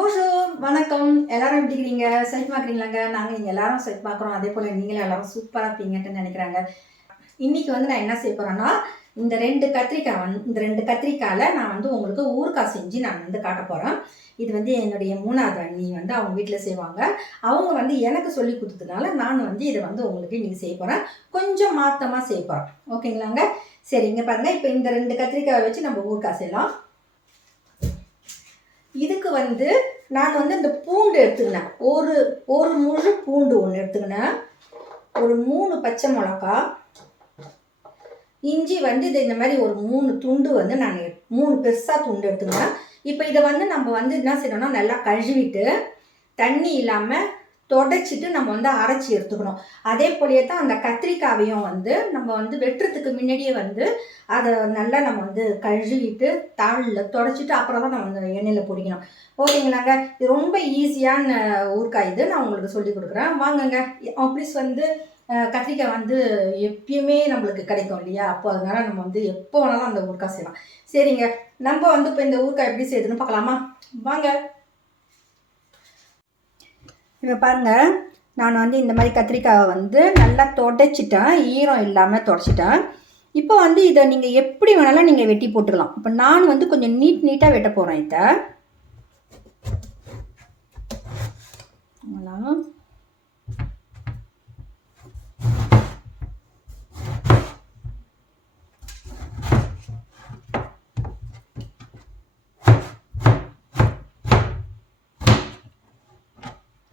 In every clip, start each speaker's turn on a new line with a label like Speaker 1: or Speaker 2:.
Speaker 1: போஷோ வணக்கம். எல்லாரும் எப்படி இருக்கிறீங்க சைட் பார்க்குறீங்களாங்க? நாங்கள் இங்கே எல்லாரும் சைட் பார்க்குறோம். அதே போல் நீங்களும் எல்லாரும் சூப்பராக இருப்பீங்கன்ட்டு நினைக்கிறாங்க. இன்னைக்கு வந்து நான் என்ன செய்ய போகிறேன்னா இந்த ரெண்டு கத்திரிக்காய் வந்து இந்த ரெண்டு கத்திரிக்காயில் நான் வந்து உங்களுக்கு ஊறுகாய் செஞ்சு நான் வந்து காட்ட போகிறேன் இது வந்து என்னுடைய மூணாவது அண்ணி வந்து அவங்க வீட்டில் செய்வாங்க. அவங்க வந்து எனக்கு சொல்லி கொடுத்ததுனால நான் வந்து இதை வந்து உங்களுக்கு இன்றைக்கி செய்ய போகிறேன் கொஞ்சம் மாற்றமாக செய்ய போகிறேன் ஓகேங்களாங்க சரி இங்கே பாருங்கள் இப்போ இந்த ரெண்டு கத்திரிக்காயை வச்சு நம்ம ஊறுக்காய் செய்யலாம். இதுக்கு வந்து நான் வந்து இந்த பூண்டு எடுத்துக்கினேன். ஒரு ஒரு முழு பூண்டு ஒன்று எடுத்துக்கினேன். ஒரு மூணு பச்சை மிளகா. இஞ்சி வந்து இது இந்த மாதிரி ஒரு மூணு துண்டு வந்து நான் மூணு பெருசாக துண்டு எடுத்துக்கினேன். இப்போ இதை வந்து நம்ம வந்து என்ன செய்யணும்னா நல்லா கழுவிட்டு தண்ணி இல்லாமல் தொடச்சிட்டு நம்ம வந்து அரைச்சி எடுத்துக்கணும். அதே போலயே தான் அந்த கத்திரிக்காவையும் வந்து நம்ம வந்து வெட்டுறதுக்கு முன்னாடியே வந்து அதை நல்லா நம்ம வந்து கழுவிட்டு தாளில் தொடச்சிட்டு அப்புறம் தான் நம்ம வந்து எண்ணெயில் பொடிக்கணும். ஓகேங்களாங்க இது ரொம்ப ஈஸியான ஊறுக்காய் இது நான் உங்களுக்கு சொல்லி கொடுக்குறேன். வாங்குங்க. ப்ளீஸ் வந்து கத்திரிக்காய் வந்து எப்பயுமே நம்மளுக்கு கிடைக்கும் இல்லையா? அப்போ அதனால நம்ம வந்து எப்போ வேணாலும் அந்த ஊறுக்காய் செய்யலாம். சரிங்க. நம்ம வந்து இப்போ இந்த ஊறுக்காய் எப்படி செய்யுதுன்னு பார்க்கலாமா? வாங்க. இப்போ பாருங்கள் நான் வந்து இந்த மாதிரி கத்திரிக்காயை வந்து நல்லா தொடச்சிட்டேன். ஈரம் இல்லாமல் தொடச்சிட்டேன். இப்போ வந்து இதை நீங்கள் எப்படி வேணாலும் நீங்கள் வெட்டி போட்டுக்கலாம். இப்போ நான் வந்து கொஞ்சம் நீட் நீட்டாக வெட்ட போகிறேன் இதை.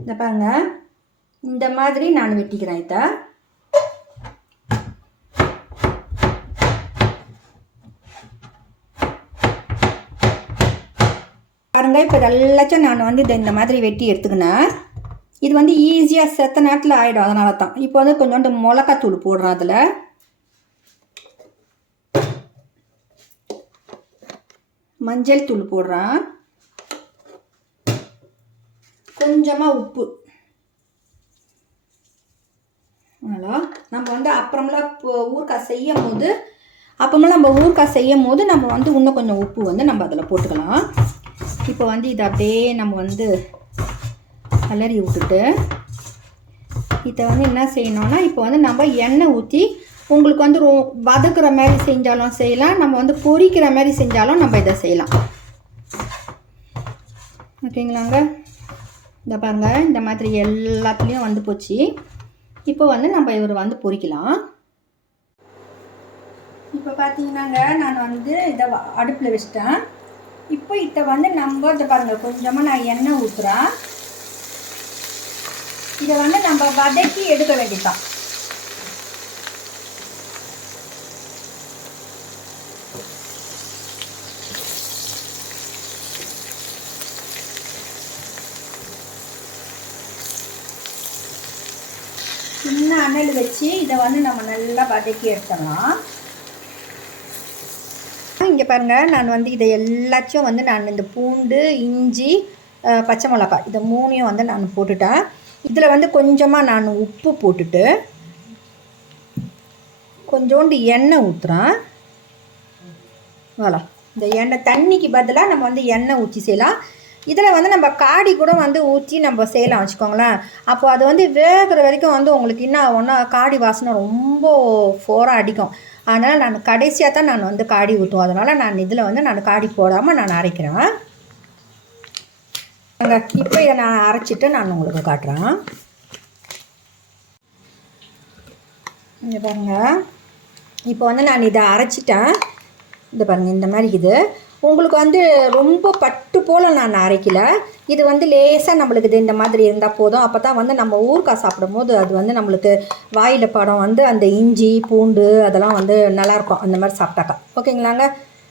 Speaker 1: இந்த பாருங்க. இந்த மாதிரி நான் வெட்டிக்கிறேன் இதை. பாருங்க இப்போ எல்லாச்சும் நான் வந்து இதை இந்த மாதிரி வெட்டி எடுத்துக்கினேன். இது வந்து ஈஸியாக செத்த நேரத்தில் ஆகிடும் அதனால தான் இப்போ வந்து கொஞ்சோண்டு மிளகாத்தூள் போடுறேன் அதில். மஞ்சள் தூள் போடுறேன். கொஞ்சமாக உப்பு. ஹலோ நம்ம வந்து அப்புறமெல்லாம் இப்போ ஊறுகாய் செய்யும் போது அப்புறமெல்லாம் நம்ம ஊறுகாய் செய்யும் போது நம்ம வந்து இன்னும் கொஞ்சம் உப்பு வந்து நம்ம அதில் போட்டுக்கலாம். இப்போ வந்து இதை அப்படியே நம்ம வந்து கலரி விட்டுட்டு இதை வந்து என்ன செய்யணும்னா இப்போ வந்து நம்ம எண்ணெய் ஊற்றி உங்களுக்கு வந்து ரொ வதக்குற மாதிரி செஞ்சாலும் செய்யலாம் நம்ம வந்து பொரிக்கிற மாதிரி செஞ்சாலும் நம்ம இதை செய்யலாம். ஓகேங்களாங்க? இந்த பாருங்கள் இந்த மாதிரி எல்லாத்துலேயும் வந்து போச்சு. இப்போ வந்து நம்ம இவர் வந்து பொறிக்கலாம். இப்போ பார்த்தீங்கன்னாங்க நான் வந்து இதை அடுப்பில் வச்சிட்டேன். இப்போ இதை வந்து நம்ம இதை பாருங்கள் கொஞ்சமாக நான் எண்ணெய் ஊற்றுறேன் இதை வந்து நம்ம வதக்கி எடுக்க வேண்டியதான் சின்ன அனல் வச்சு இதை வந்து நம்ம நல்லா வதக்கி எடுத்துடலாம். இங்கே பாருங்கள் நான் வந்து இதை எல்லாத்தையும் வந்து நான் இந்த பூண்டு இஞ்சி பச்சை மிளகாய் இதை மூணையும் வந்து நான் போட்டுட்டேன். இதில் வந்து கொஞ்சமாக நான் உப்பு போட்டுட்டு கொஞ்சோண்டு எண்ணெய் ஊற்றுறேன் voilà இந்த எண்ணெய் தண்ணிக்கு பதிலாக நம்ம வந்து எண்ணெய் ஊற்றி செய்யலாம். இதில் வந்து நம்ம காடி கூட வந்து ஊற்றி நம்ம செய்யலாம் வச்சுக்கோங்களேன். அப்போ அது வந்து வேகிற வரைக்கும் வந்து உங்களுக்கு என்ன ஆகும்னா காடி வாசனை ரொம்ப ஃபோராக அடிக்கும். அதனால் நான் கடைசியாக தான் நான் வந்து காடி ஊற்றுவோம் அதனால் நான் இதில் வந்து நான் காடி போடாமல் நான் அரைக்கிறேன். அங்கே இப்போ இதை நான் அரைச்சிட்டு நான் உங்களுக்கு காட்டுறேன். இங்கே பாருங்கள் இப்போ வந்து நான் இதை அரைச்சிட்டேன். இந்த பாருங்கள் இந்த மாதிரி இது. உங்களுக்கு வந்து ரொம்ப பட்டு போல் நான் அரைக்கல. இது வந்து லேசாக நம்மளுக்கு இது இந்த மாதிரி இருந்தால் போதும். அப்போ தான் வந்து நம்ம ஊறுக்காய் சாப்பிடும்போது அது வந்து நம்மளுக்கு வாயில் படம் வந்து அந்த இஞ்சி பூண்டு அதெல்லாம் வந்து நல்லாயிருக்கும் அந்த மாதிரி சாப்பிட்டாக்கா. ஓகேங்களாங்க?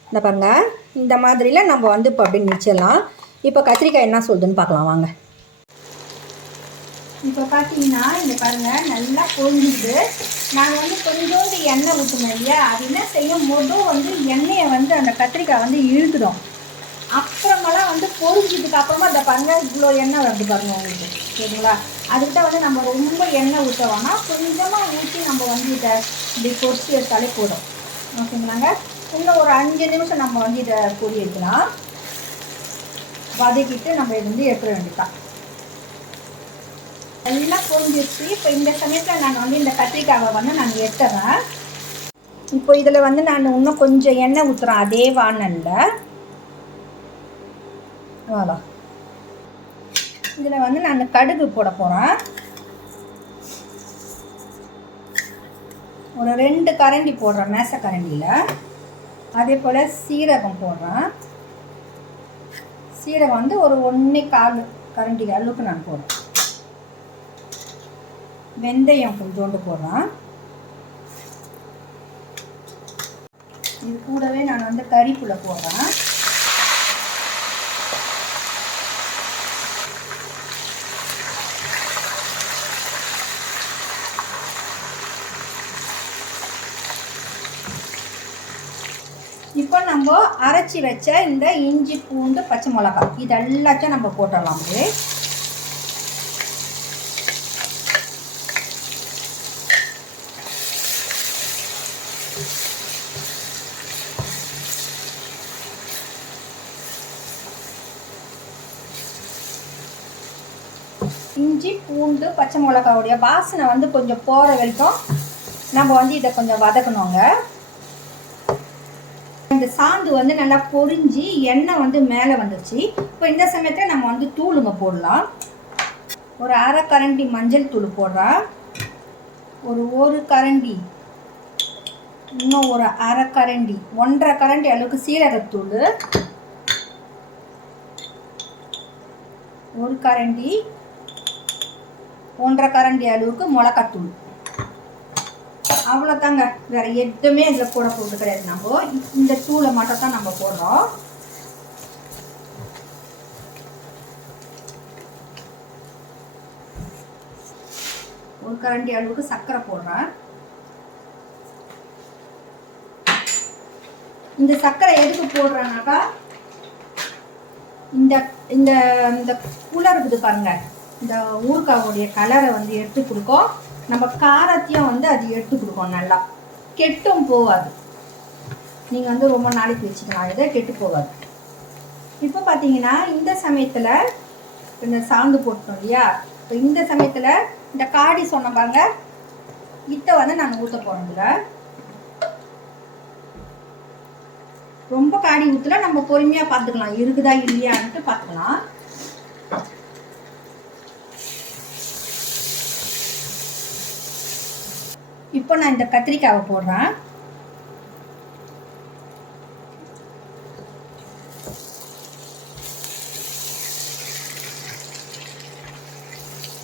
Speaker 1: இந்த பாருங்கள் இந்த மாதிரிலாம் நம்ம வந்து இப்போ அப்படின்னு நிச்சயலாம் இப்போ கத்திரிக்காய் என்ன சொல்லுதுன்னு பார்க்கலாம். வாங்க. இப்போ பார்த்தீங்கன்னா இங்கே பாருங்கள் நல்லா பொழிஞ்சுது நாங்கள் வந்து கொஞ்சோண்டு எண்ணெய் ஊற்றணும் இல்லையா? அது என்ன செய்யும்? போதும் வந்து எண்ணெயை வந்து அந்த கத்திரிக்காய் வந்து இழுத்துடும். அப்புறமெல்லாம் வந்து பொறிஞ்சதுக்கு அப்புறமா இந்த பாருங்க இவ்வளோ எண்ணெய் வருது பாருங்க உங்களுக்கு. சரிங்களா? அதுக்கிட்ட வந்து நம்ம ரொம்ப எண்ணெய் ஊற்ற வேணாம் கொஞ்சமாக ஊற்றி நம்ம வந்து இதை இப்படி பொறிச்சு எடுத்தாலே போதும். ஓகேங்களாங்க? இன்னும் ஒரு அஞ்சு நிமிஷம் நம்ம வந்து இதை பொறி வைக்கலாம் வதக்கிட்டு நம்ம இது வந்து எடுத்துட வேண்டியதான் எல்லாம் பொங்கிடுச்சு இப்போ இந்த சமயத்தில் நான் வந்து இந்த கத்திரிக்காவை வந்து நான் எட்டுறேன் இப்போ இதில் வந்து நான் இன்னும் கொஞ்சம் எண்ணெய் ஊற்றுறேன் அதே வானலில். அவ்வளோ இதில் வந்து நான் கடுகு போட போகிறேன் ஒரு ரெண்டு கரண்டி போடுறேன் மேச கரண்டியில். அதே போல் சீரகம் போடுறேன். சீரகம் வந்து ஒரு ஒன்றே கால் கரண்டி அளவுக்கு நான் போடுறேன். வெந்தயம் கொஞ்சோண்டு போடுறேன். இது கூடவே நான் வந்து கறிப்புல போடுறேன். இப்போ நம்ம அரைச்சி வச்ச இந்த இஞ்சி பூண்டு பச்சை மிளகாய் இது எல்லாத்தையும் நம்ம போட்டுடலாம். அப்படியே இஞ்சி பூண்டு பச்சை மிளகாவுடைய வாசனை வந்து கொஞ்சம் போகிற வரைக்கும் நம்ம வந்து இதை கொஞ்சம் வதக்கணுங்க. இந்த சாந்து வந்து நல்லா பொரிஞ்சு எண்ணெய் வந்து மேலே வந்துச்சு இப்போ இந்த சமயத்தில் நம்ம வந்து தூளுங்க போடலாம். ஒரு அரை கரண்டி மஞ்சள் தூள் போடுறோம் ஒரு ஒரு கரண்டி இன்னும் ஒரு அரை கரண்டி ஒன்றரை கரண்டி அளவுக்கு சீரகத்தூள் ஒரு கரண்டி ஒன்றரை கரண்டி அளவுக்கு மிளகாத்தூள் அவ்வளோதாங்க வேறு எதுவுமே இதில் போட போட்டு கிடையாது. நம்ம இந்த தூளை மட்டும் தான் நம்ம போடுறோம். ஒரு கரண்டி அளவுக்கு சர்க்கரை போடுறேன். இந்த சர்க்கரை எதுக்கு போடுறேன்னாக்கா இந்த இந்த இந்த குளர் இருக்குது பாருங்கள் இந்த ஊறுகாவுடைய கலரை வந்து எடுத்து கொடுக்கும். நம்ம காரத்தையும் வந்து அது எடுத்து கொடுக்கும் நல்லா. கெட்டும் போகாது. நீங்கள் வந்து ரொம்ப நாளைக்கு வச்சுக்கலாம். இதை கெட்டு போகாது. இப்போ பார்த்தீங்கன்னா இந்த சமயத்தில் இந்த சாந்து போட்டோம் இல்லையா? இப்போ இந்த சமயத்தில் இந்த காடி சொன்ன பாருங்க. இத்தை வந்து நான் ஊற்ற போகிறோம்ல ரொம்ப காடி ஊற்றல நம்ம பொறுமையாக பார்த்துக்கலாம். இருக்குதா இல்லையான்ட்டு பார்த்துக்கலாம். இப்போ நான் இந்த கத்திரிக்காவை போடுறேன்.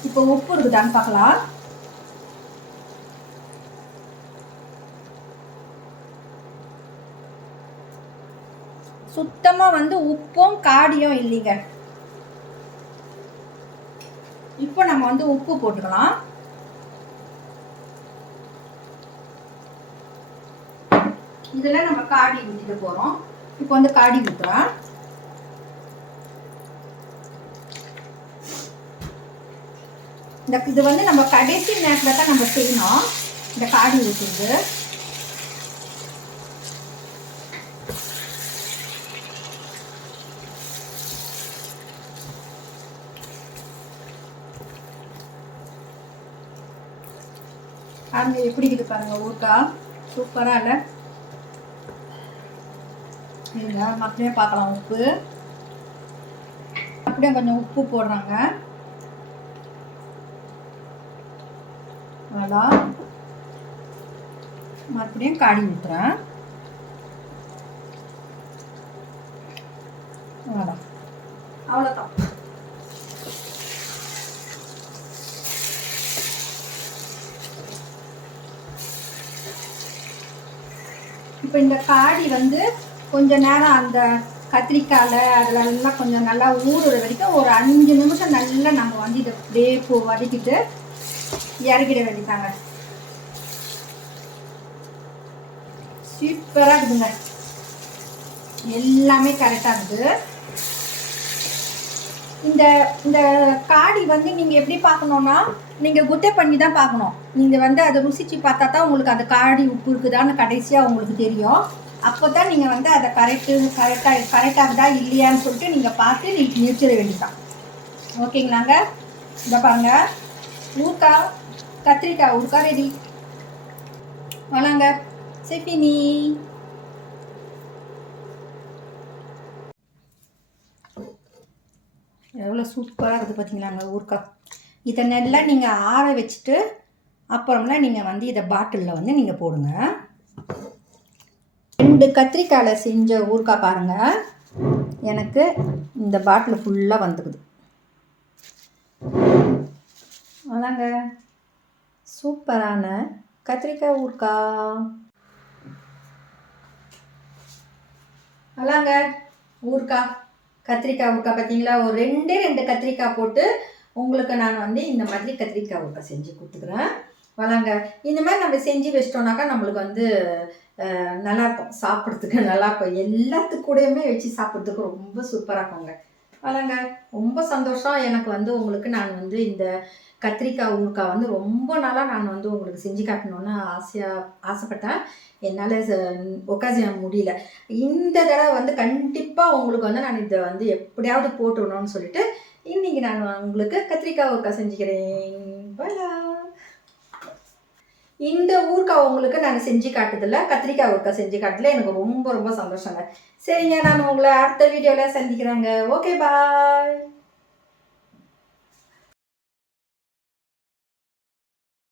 Speaker 1: இப்போ உப்பு இருக்குதான்னு பார்க்கலாம். சுத்தமா வந்து உப்பும் காடியும் இல்லைங்க. இப்போ நம்ம வந்து உப்பு போட்டுக்கலாம். இதில் நம்ம காடி ஊற்றிட்டு போகிறோம் இப்போ வந்து காடி ஊற்றுறோம் இந்த இது வந்து நம்ம கடைசி நேரத்தில் தான் நம்ம செய்யணும். இந்த காடி ஊற்றுறது பாருங்க எப்படி இருக்குது பாருங்க ஊட்டா சூப்பராக இல்லை? இல்லைங்க அப்படியே பார்க்கலாம் உப்பு. அப்படியே கொஞ்சம் உப்பு போடுறாங்க. அவ்வளோ மறுபடியும் காடி ஊற்றுறேன் அவ்வளோ அவ்வளோதான். இப்போ இந்த காடி வந்து கொஞ்ச நேரம் அந்த கத்திரிக்காயில் அதில் எல்லாம் கொஞ்சம் நல்லா ஊறுற வரைக்கும் ஒரு அஞ்சு நிமிஷம் நல்லா நம்ம வந்து இதை அப்படியே பூ வதக்கிட்டு இறக்கிட வேண்டியதாங்க சூப்பராக இருக்குதுங்க. எல்லாமே கரெக்டாக இருக்குது. இந்த இந்த காடி வந்து நீங்கள் எப்படி பார்க்கணுன்னா நீங்கள் குட்டை பண்ணி தான் பார்க்கணும். நீங்கள் வந்து அதை ருசித்து பார்த்தா தான் உங்களுக்கு அந்த காடி உப்பு இருக்குதான்னு கடைசியாக உங்களுக்கு தெரியும். அப்போ தான் நீங்கள் வந்து அதை கரெக்டு கரெக்டாக கரெக்டாகுதா இல்லையான்னு சொல்லிட்டு நீங்கள் பார்த்து நீங்கள் நிறுத்திட வேண்டியதான் ஓகேங்களாங்க? இந்த பாருங்க. ஊக்கா கத்திரிக்காய் ஊருக்கா ரெடி வணங்க செஃபினி. எவ்வளோ சூப்பராக இருக்குது பார்த்தீங்களாங்க ஊருக்கா இதை நல்லா நீங்கள் ஆற வச்சுட்டு அப்புறம்லாம் நீங்கள் வந்து இதை பாட்டிலில் வந்து நீங்கள் போடுங்க. ரெண்டு கத்திரிக்காயில் செஞ்ச ஊறுக்காய் பாருங்கள் எனக்கு இந்த பாட்டில் ஃபுல்லாக வந்துக்குது அதாங்க. சூப்பரான கத்திரிக்காய் ஊறுக்காய் அதாங்க. ஊறுக்காய் கத்திரிக்காய் ஊறுக்காய் பார்த்தீங்களா ஒரு ரெண்டே ரெண்டு கத்திரிக்காய் போட்டு உங்களுக்கு நான் வந்து இந்த மாதிரி கத்திரிக்காய் ஊறுக்காய் செஞ்சு கொடுத்துக்குறேன். வளங்க இந்த மாதிரி நம்ம செஞ்சு வச்சிட்டோம்னாக்கா நம்மளுக்கு வந்து நல்லா இருக்கும். சாப்பிட்றதுக்கு நல்லா இருக்கும். கூடயுமே வச்சு சாப்பிட்றதுக்கு ரொம்ப சூப்பராக இருக்குங்க. வளங்க ரொம்ப சந்தோஷம். எனக்கு வந்து உங்களுக்கு நான் வந்து இந்த கத்திரிக்காய் ஊறுக்காய் வந்து ரொம்ப நாளாக நான் வந்து உங்களுக்கு செஞ்சு காட்டணும்னு ஆசையாக ஆசைப்பட்டேன். என்னால் ஒக்காசியம் முடியல. இந்த தடவை வந்து கண்டிப்பாக உங்களுக்கு வந்து நான் இதை வந்து எப்படியாவது போட்டுடணும்னு சொல்லிட்டு இன்றைக்கி நான் உங்களுக்கு கத்திரிக்காய் ஊறுக்காய் செஞ்சுக்கிறேன். பலா இந்த ஊறுக்காய் உங்களுக்கு நான் செஞ்சு காட்டுதில்ல கத்திரிக்காய் ஊருக்கா செஞ்சு காட்டல எனக்கு ரொம்ப ரொம்ப சந்தோஷங்க. சரிங்க நான் உங்களை அடுத்த வீடியோவில் சந்திக்கிறேங்க. Okay bye